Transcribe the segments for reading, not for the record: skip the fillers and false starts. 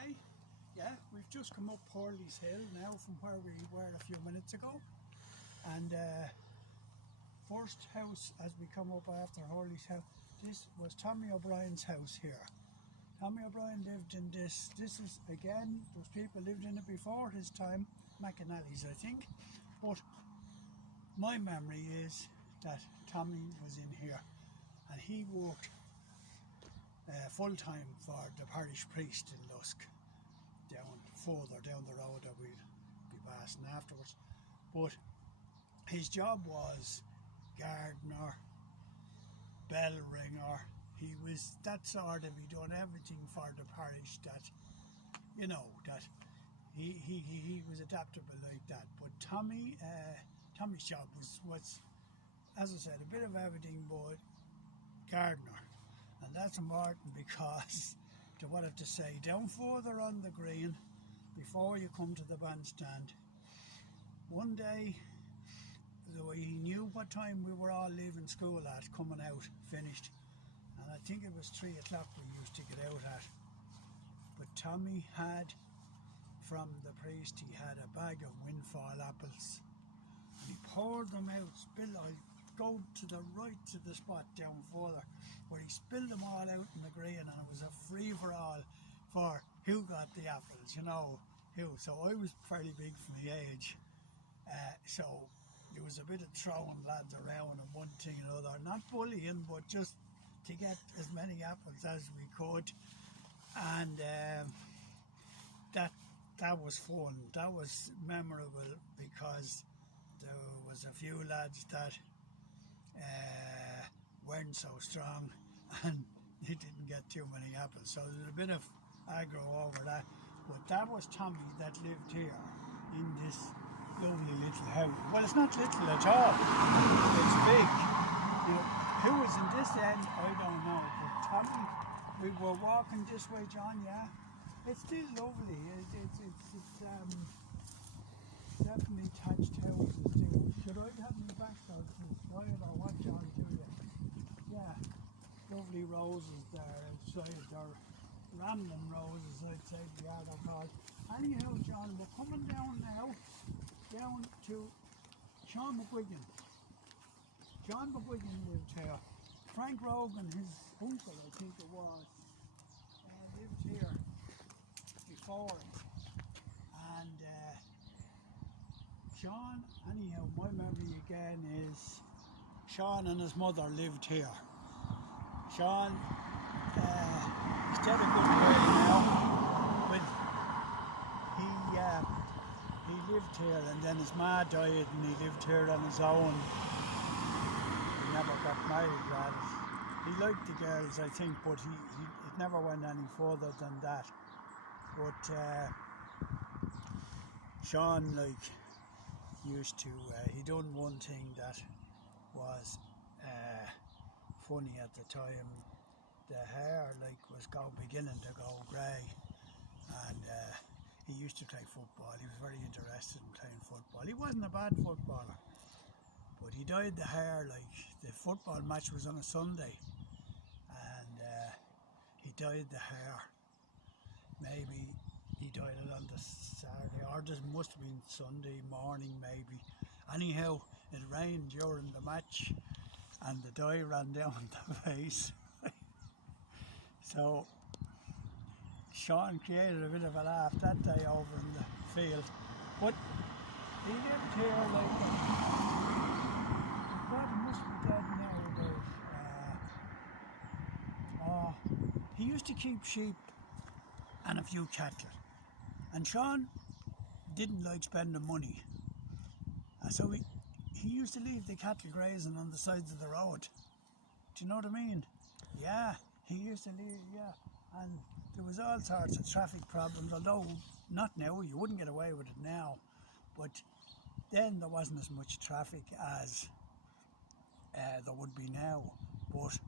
Okay, yeah, we've just come up Hurley's Hill now from where we were a few minutes ago, and first house as we come up after Hurley's house, this was Tommy O'Brien's house here. Tommy O'Brien lived in this. This is, again, those people lived in it before his time, McAnally's I think, but my memory is that Tommy was in here and he worked full time for the parish priest in Lusk, further down the road that we'll be passing afterwards. But his job was gardener, bell ringer. He was that sort of, he done everything for the parish that, you know, that he was adaptable like that. But Tommy's job was, as I said, a bit of everything, but gardener. And that's important because, to what I have to say, down further on the green, before you come to the bandstand, one day, he knew what time we were all leaving school at, coming out, finished. And I think it was 3 o'clock we used to get out at. But Tommy had, from the priest, he had a bag of windfall apples. And he poured them out, I'll go to the right to the spot down further, where he spilled them all out in the green, and it was a free-for-all for who got the apples, you know, who. So I was fairly big for my age, so there was a bit of throwing lads around and one thing and another, not bullying, but just to get as many apples as we could. And that was fun. That was memorable because there was a few lads that weren't so strong and they didn't get too many apples, so there was a bit of aggro over that. But that was Tommy that lived here in this lovely little house. Well, it's not little at all, it's big. You know, who was in this end, I don't know, but Tommy, we were walking this way, John, yeah, it's still lovely. It's definitely thatched houses too. Should I have my backside to the side or what, John, do you? Yeah, lovely roses there outside. They're rambling roses, I'd say, yeah, they're called. Anyhow, John, we're coming down now, down to Sean McGuigan. John McGuigan lived here. Frank Rogan, his uncle, I think it was, lived here before him. And Sean, anyhow, my memory again is Sean and his mother lived here. Sean, he's dead a good way now, but he lived here, and then his ma died and he lived here on his own. He never got married, rather. He liked the girls, I think, but it never went any further than that. But Sean, used to, he done one thing that was funny at the time. The hair, was beginning to go grey, and he used to play football. He was very interested in playing football. He wasn't a bad footballer, but he dyed the hair, the football match was on a Sunday, and he dyed the hair. Maybe he dyed it on the Saturday, or this must have been Sunday morning maybe. Anyhow, it rained during the match and the dye ran down the face. So Sean created a bit of a laugh that day over in the field. But he lived here God, he must be dead nowadays. He used to keep sheep and a few cattle. And Sean didn't like spending money. So he used to leave the cattle grazing on the sides of the road. Do you know what I mean? Yeah, he used to leave, yeah. And there was all sorts of traffic problems, although not now, you wouldn't get away with it now. But then there wasn't as much traffic as there would be now. But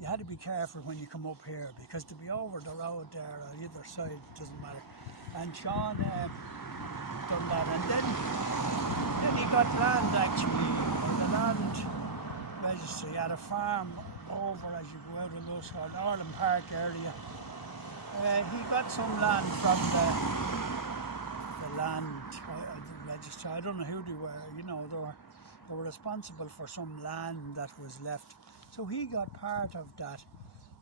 you had to be careful when you come up here, because to be over the road there on either side doesn't matter. And Sean done that, and then he got land actually, or the land registry at a farm over as you go out of Lusk, or the Orland Park area, He got some land from the land register. I don't know who they were. You know, they were responsible for some land that was left. So he got part of that.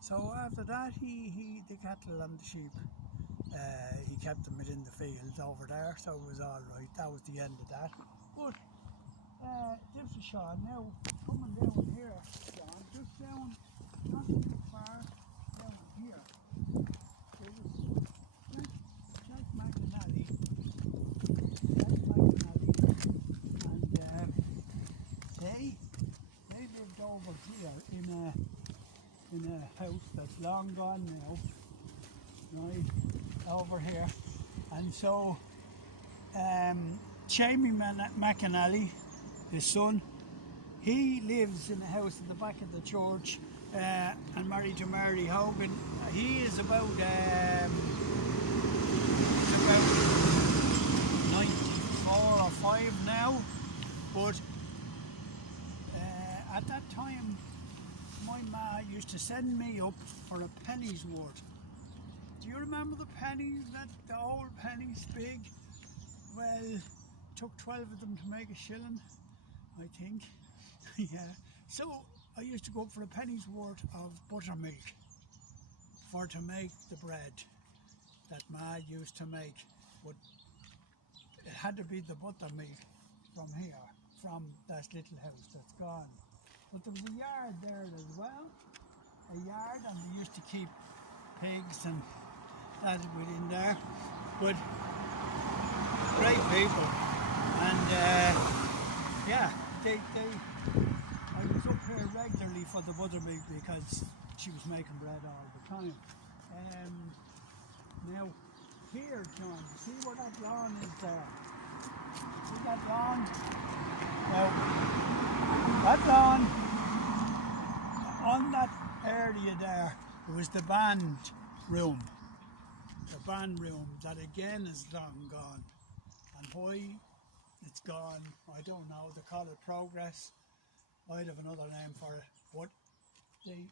So after that, the cattle and the sheep, he kept them within the fields over there. So it was all right. That was the end of that. But this is Sean now coming down here. Sean, just down, not too far down here. Jack McAnally, and they lived over here in a house that's long gone now, right over here, and so Jamie McAnally, his son, he lives in a house at the back of the church, and married to Mary Hogan. He is about 94 or 5 now, but at that time my ma used to send me up for a penny's worth. Do you remember the pennies, the old pennies, big? Well, it took 12 of them to make a shilling, I think. Yeah. So I used to go up for a penny's worth of buttermilk to make the bread that Ma used to make. But it had to be the buttermilk from here, from that little house that's gone. But there was a yard there as well, a yard, and we used to keep pigs and that within there. But great people, and yeah, I was up here regularly for the buttermilk because she was making bread all the time. Now here, John, see where that lawn is there? See that lawn? Now that lawn, on that area there was the band room. The band room that again is long gone. And why it's gone, I don't know. They call it Progress. I'd have another name for it. But they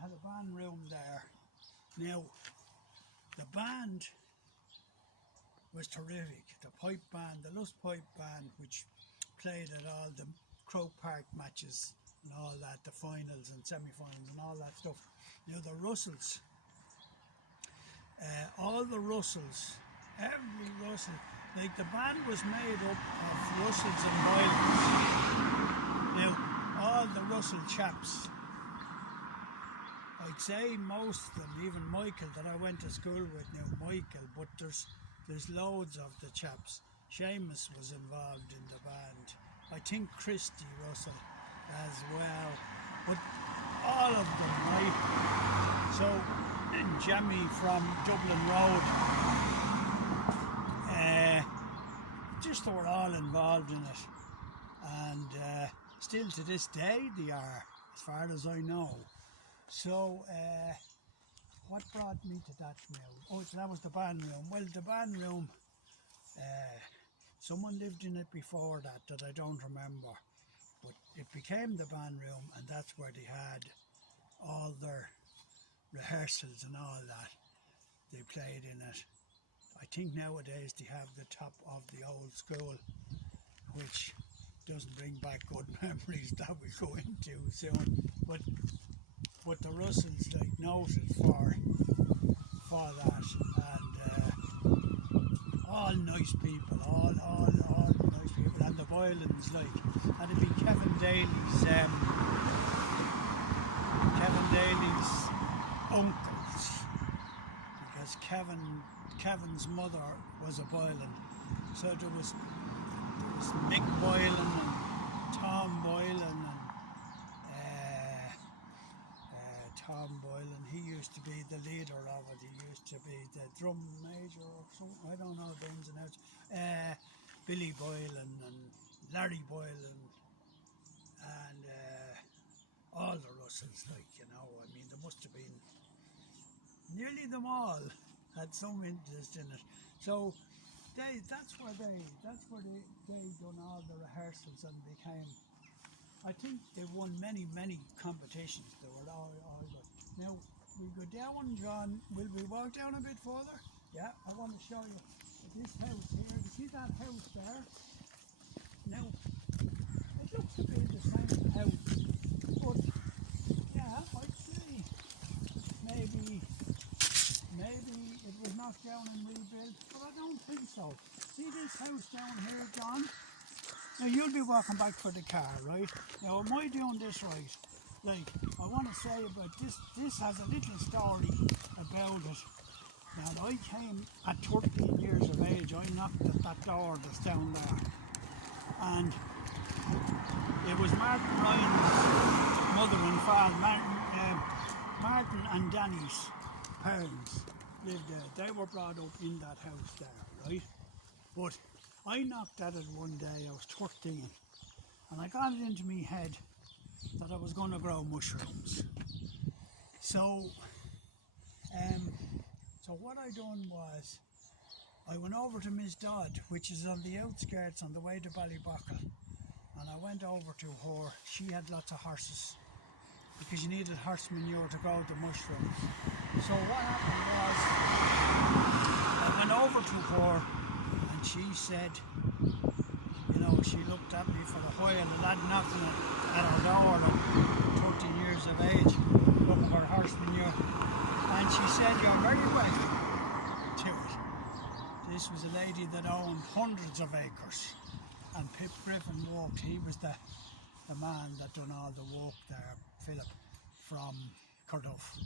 had a band room there. Now, the band was terrific. The pipe band, the Lusk pipe band, which played at all the Croke Park matches and all that, the finals and semi-finals and all that stuff. You know, the Russells, all the Russells, every Russell, like the band was made up of Russells and Boylans. Now, all the Russell chaps, I'd say most of them, even Michael that I went to school with now, Michael, but there's loads of the chaps. Seamus was involved in the band. I think Christy Russell as well, but all of them, right? So, Jamie from Dublin Road, just they were all involved in it, and still to this day they are, as far as I know. So, what brought me to that now? Oh, so that was the band room. Well, the band room, someone lived in it before that I don't remember, but it became the band room, and that's where they had all their rehearsals and all that. They played in it. I think nowadays they have the top of the old school, which doesn't bring back good memories that we'll go into soon. But the Russells like noted for that, and all nice people, all nice people, and the Boylans, like, and it'd be Kevin Daly's uncles, because Kevin's mother was a Boylan, so there was Mick Boylan and Tom Boylan and Tom Boylan. He used to be the leader of it. He used to be the drum major or something. I don't know the ins and outs. Billy Boylan and Larry Boylan and all the Russells, like, you know. I mean, there must have been nearly them all had some interest in it. So that's where they done all the rehearsals and became. I think they won many competitions. They were all good. Now, we go down, John. Will we walk down a bit further? Yeah, I want to show you this house here. You see that house there? Now, it looks to be the same house, but yeah, I'd say maybe it was knocked down and rebuilt, but I don't think so. See this house down here, John? Now you'll be walking back for the car, right? Now am I doing this right? Like, I want to say about this has a little story about it. Now I came at 13 years of age, I knocked at that door that's down there. And it was Martin Ryan's mother and father, Martin and Danny's parents lived there. They were brought up in that house there, right? But I knocked at it one day, I was 13, and I got it into my head that I was going to grow mushrooms. So what I done was, I went over to Miss Dodd, which is on the outskirts on the way to Ballybuckle, and I went over to her. She had lots of horses, because you needed horse manure to grow the mushrooms. So what happened was, I went over to her, and she said, you know, she looked at me for a while, a lad knocking at her door, like 13 years of age, looking for horse manure, and she said, "You're very welcome to it." This was a lady that owned hundreds of acres, and Pip Griffin walked. He was the man that done all the work there, Philip, from Carduff.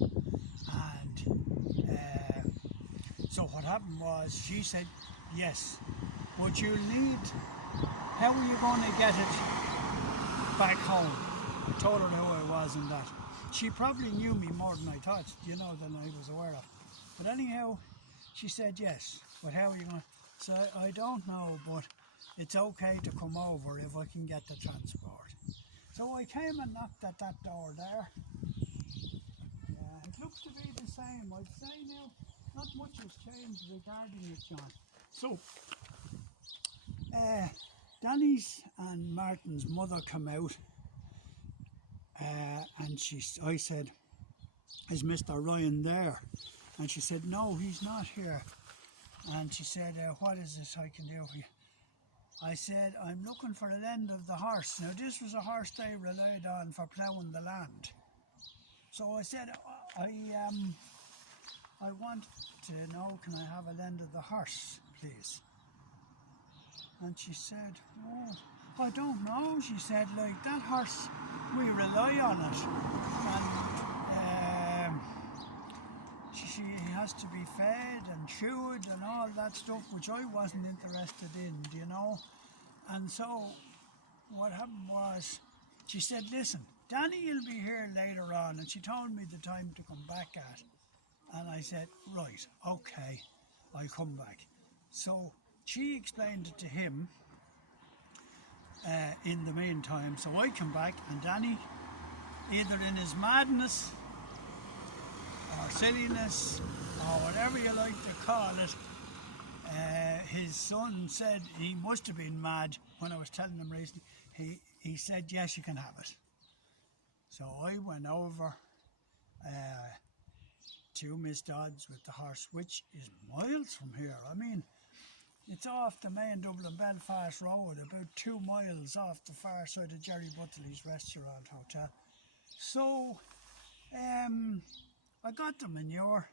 And so what happened was, she said, yes, but you'll need, how are you going to get it back home? I told her who I was and that. She probably knew me more than I thought, you know, than I was aware of. But anyhow, she said yes, but how are you going to? So I don't know, but it's okay to come over if I can get the transport. So I came and knocked at that door there. Yeah, it looks to be the same. I'd say now, not much has changed regarding it, John. So, Danny's and Martin's mother come out, and I said, "Is Mr. Ryan there?" And she said, "No, he's not here." And she said, "What is this I can do for you?" I said, "I'm looking for a lend of the horse." Now this was a horse they relied on for ploughing the land. So I said, I want to know, can I have a lend of the horse, please? And she said, "Oh, I don't know." She said, "Like, that horse, we rely on it. And he has to be fed and chewed and all that stuff," which I wasn't interested in, you know. And so what happened was, she said, "Listen, Danny will be here later on," and she told me the time to come back at. And I said, "Right, okay, I'll come back." So she explained it to him in the meantime. So I come back, and Danny, either in his madness or silliness or whatever you like to call it, his son said he must have been mad when I was telling him recently. He said, "Yes, you can have it." So I went over to Miss Dodd's with the horse, which is miles from here. I mean, it's off the main Dublin-Belfast road, about 2 miles off the far side of Jerry Buttley's restaurant hotel. So I got the manure,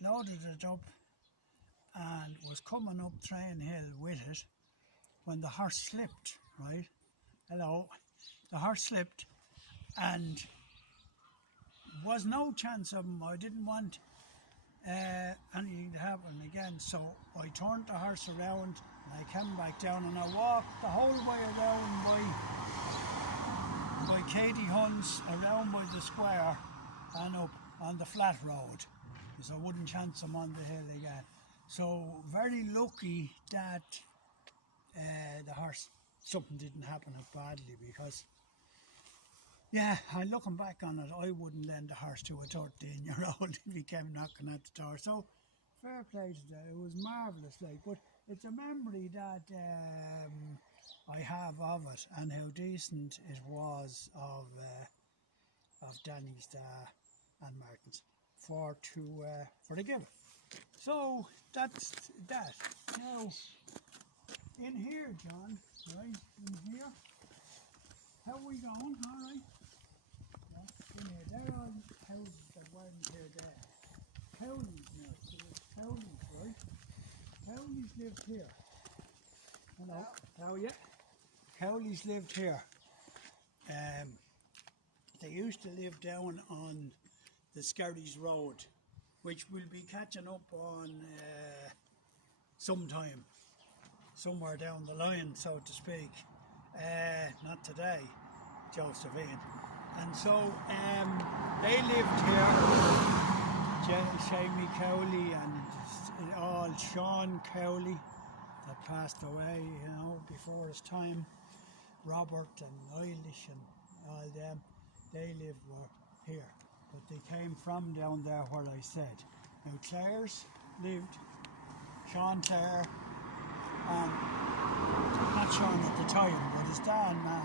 loaded it up, and was coming up Train Hill with it when the horse slipped, right? Hello. The horse slipped, and was no chance of him. I didn't want anything to happen again, so I turned the horse around and I came back down, and I walked the whole way around by Katie Hunt's, around by the square and up on the flat road, because I wouldn't chance him on the hill again. So very lucky that the horse, something didn't happen badly, because yeah, and looking back on it, I wouldn't lend a horse to a 13-year-old if he came knocking at the door. So fair play to that. It was marvellous, like, but it's a memory that I have of it, and how decent it was of Danny's and Martins for the given. So that's that. Now in here, John, right in here. How are we going? All right. Yeah, in here, there are houses that weren't here there. Cowleys now. So there's Cowleys, right? Cowleys lived here. Hello. How are you? Cowleys lived here. They used to live down on the Skerries Road, which we'll be catching up on sometime, somewhere down the line, so to speak. Not today, Josephine. And so they lived here, Jamie Cowley and all Sean Cowley that passed away, you know, before his time. Robert and Eilish and all them, they were here. But they came from down there where I said. Now Clare's lived, Sean Clare, and not Sean at the time, but his dad and ma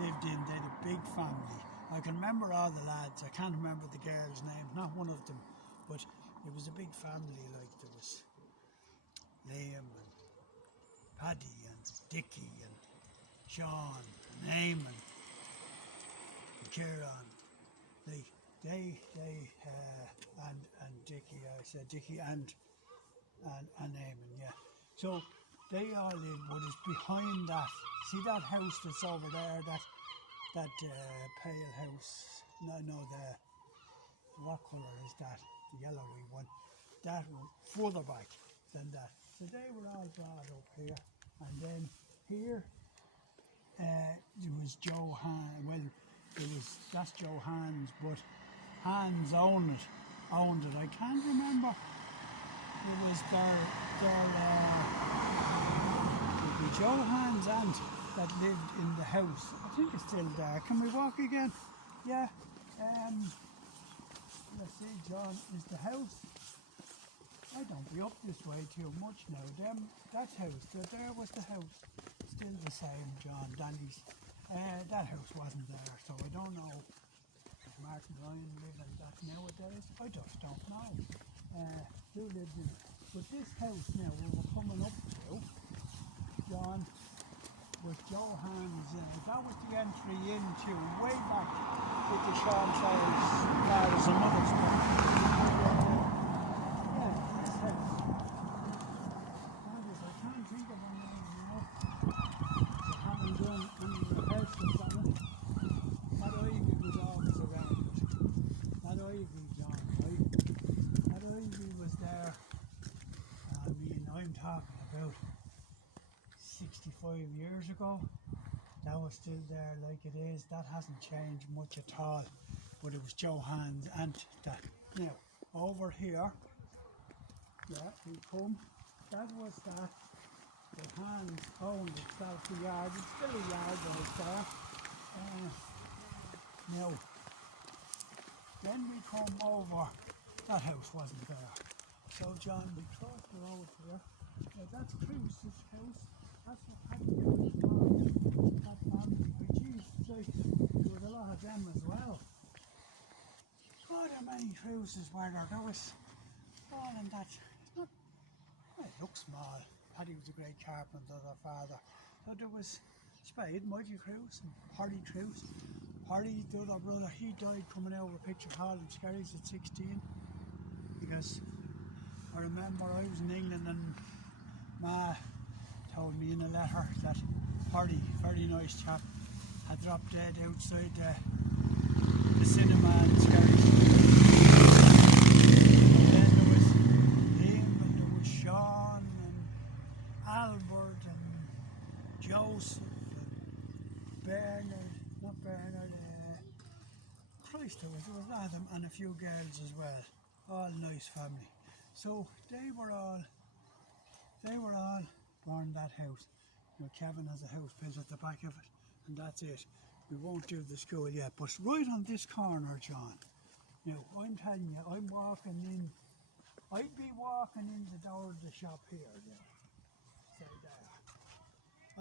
lived in, they had a big family. I can remember all the lads, I can't remember the girl's name, not one of them, but it was a big family, like there was Liam and Paddy and Dickie and Sean and Eamon and Kieran, they and Dickie, I said Dickie and Eamon, yeah. So they all live, but it's behind that. See that house that's over there, that pale house? No, what colour is that? The yellowy one. That one, further back than that. So they were all brought up here, and then here. There was Joe Han. Well, that's Joe Hans, but Hans owned it. I can't remember. It was Joe Hans' aunt that lived in the house. I think it's still there. Can we walk again? Yeah. Let's see, John. Is the house? I don't be up this way too much now. That house. There was the house. Still the same, John. Danny's. That house wasn't there, so I don't know if Martin Ryan lived in that nowadays. I just don't know who lived in it. But this house now we were coming up to, John, was Joe Hans. That was the entry into way back with the Sean Child's fathers and mothers. Yeah, this house. I can't think of her name, you know. I haven't done any rehearsals on it. That Ivy was always around. That Ivy, John, right? That Ivy was there. I mean, I'm talking about 65 years ago. That was still there like it is. That hasn't changed much at all. But it was Joe Hans and that. Now, over here, yeah, we come. That was that. The Hans owned itself the yard. It's still a yard right there. Now, then we come over. That house wasn't there. So, John, we crossed the road here. Now, that's Cruise's house. That's what Paddy was from. That family. But geez, there was a lot of them as well. Oh, there are many Cruises were there. There was all in that. It's not. Well, it looks small. Paddy was a great carpenter, their father. So there was Spade, Mighty Cruise, and Harry Cruise. Harry, the other brother, he died coming out of a picture hall in Skerries at 16. Because I remember I was in England and Ma told me in a letter that Harry, very nice chap, had dropped dead outside the cinema in Skerries. And then there was him and there was Sean and Albert and Joseph and Bernard, not Bernard, Christ, there was a lot of them, and a few girls as well. All nice family. So they were all born in that house. You know, Kevin has a house built at the back of it, and that's it. We won't do the school yet, but right on this corner, John. Now, I'm telling you, I'm walking in. I'd be walking in the door of the shop here, yeah. Say there.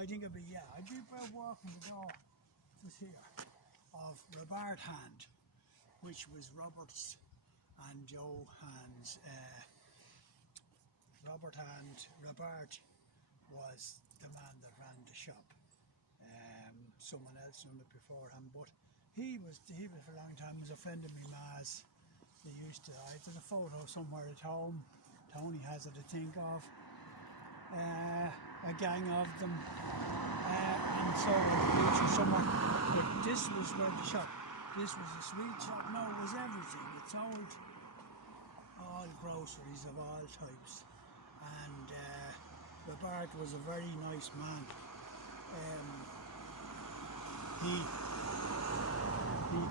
I think I'd be about walking the door was here of Robert Hand, which was Robert's Joe and Robert and Robert was the man that ran the shop. Someone else done it before him, but he was for a long time was a friend of my ma's. They used to, I did a photo somewhere at home, Tony has it to think of, a gang of them, and so in the future somewhere, but this was where the shop, this was a sweet shop, no, it was everything, it sold all groceries of all types, and Robert was a very nice man. He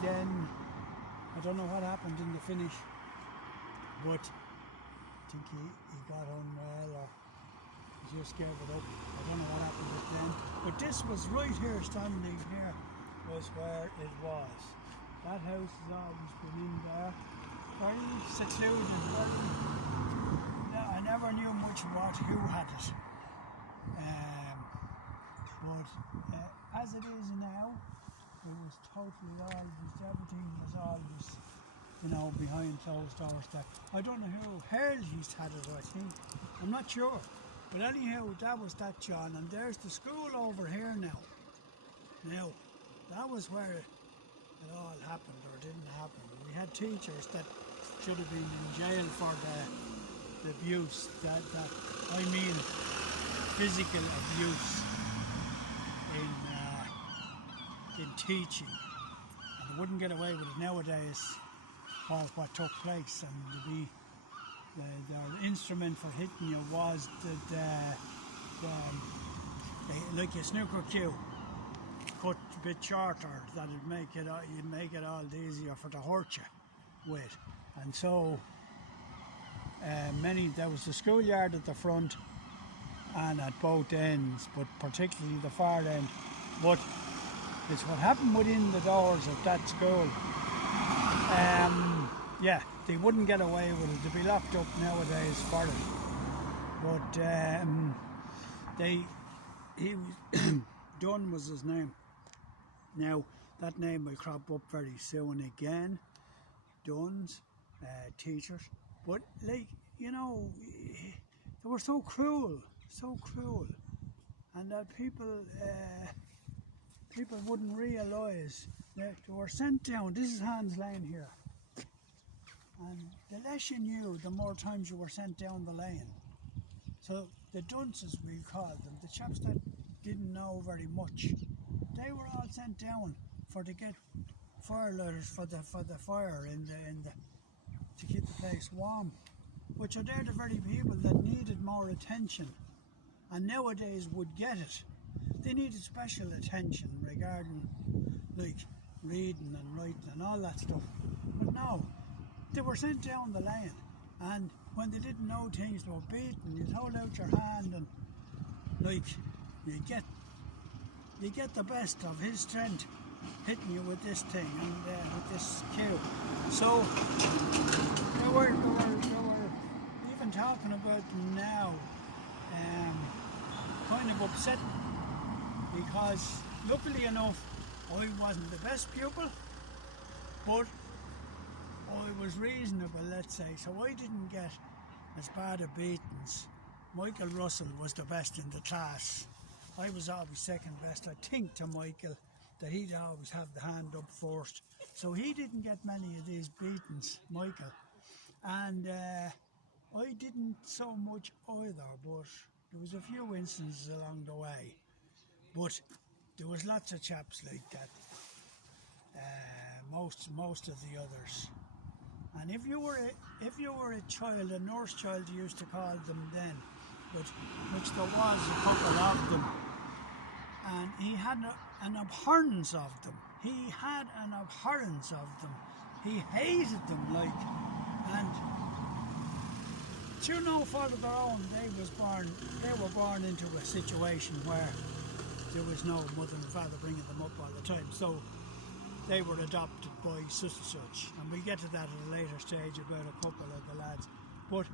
then, I don't know what happened in the finish, but I think he got unwell or he just gave it up. I don't know what happened with then. But this was right here, standing here, was where it was. That house has always been in there, very secluded, I never knew much about who had it. But as it is now, it was totally always, everything was always, you know, behind closed doors. That I don't know who, Hurley's had it, I think. I'm not sure. But anyhow, that was that, John. And there's the school over here now. Now, that was where it all happened, or didn't happen. We had teachers that should have been in jail for the abuse, I mean physical abuse in teaching, and they wouldn't get away with it nowadays. What took place, and their instrument for hitting you was like a snooker cue, cut a bit shorter, that'd you'd make it all the easier for the hurt you with. And so there was the schoolyard at the front and at both ends, but particularly the far end. But it's what happened within the doors of that school. Yeah, they wouldn't get away with it. They'd be locked up nowadays for it. But Dunn was his name. Now that name will crop up very soon again. Dunn's teachers, but like, you know, they were so cruel, and that people wouldn't realise that they were sent down. This is Hans Lane here, and the less you knew, the more times you were sent down the lane. So the dunces, we called them, the chaps that didn't know very much, they were all sent down to get firelights for the fire to keep the place warm. Which are they're the very people that needed more attention, and nowadays would get it. They needed special attention regarding like reading and writing and all that stuff. But no, they were sent down the lane, and when they didn't know things, they were beaten. You'd hold out your hand and like you get the best of his strength hitting you with this thing and with this cue. So they were even talking about them now, kind of upsetting, because luckily enough I wasn't the best pupil, but I was reasonable, let's say, so I didn't get as bad a beatings. Michael Russell was the best in the class. I was always second best. I think to Michael that he'd always have the hand up first, so he didn't get many of these beatings, Michael, and I didn't so much either, but there was a few instances along the way. But there was lots of chaps like that, most of the others. And if you were a child, a nurse child you used to call them then, which there was a couple of them, and he had an abhorrence of them. He hated them, like, and through no fault of their own, they were born into a situation where there was no mother and father bringing them up all the time, so they were adopted by such and such, and we'll get to that at a later stage about a couple of the lads. But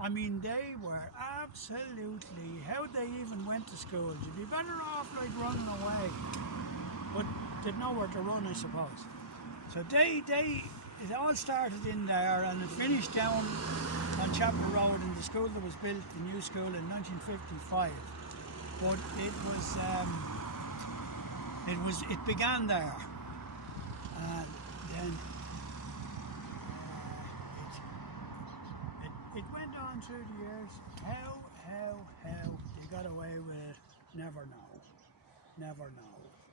I mean, they were absolutely, how they even went to school, you'd be better off like running away, but they'd nowhere to run, I suppose. So they it all started in there, and it finished down on Chapel Road in the school that was built, the new school, in 1955. But it began there, and then it went on through the years. How they got away with it, never know. Never know.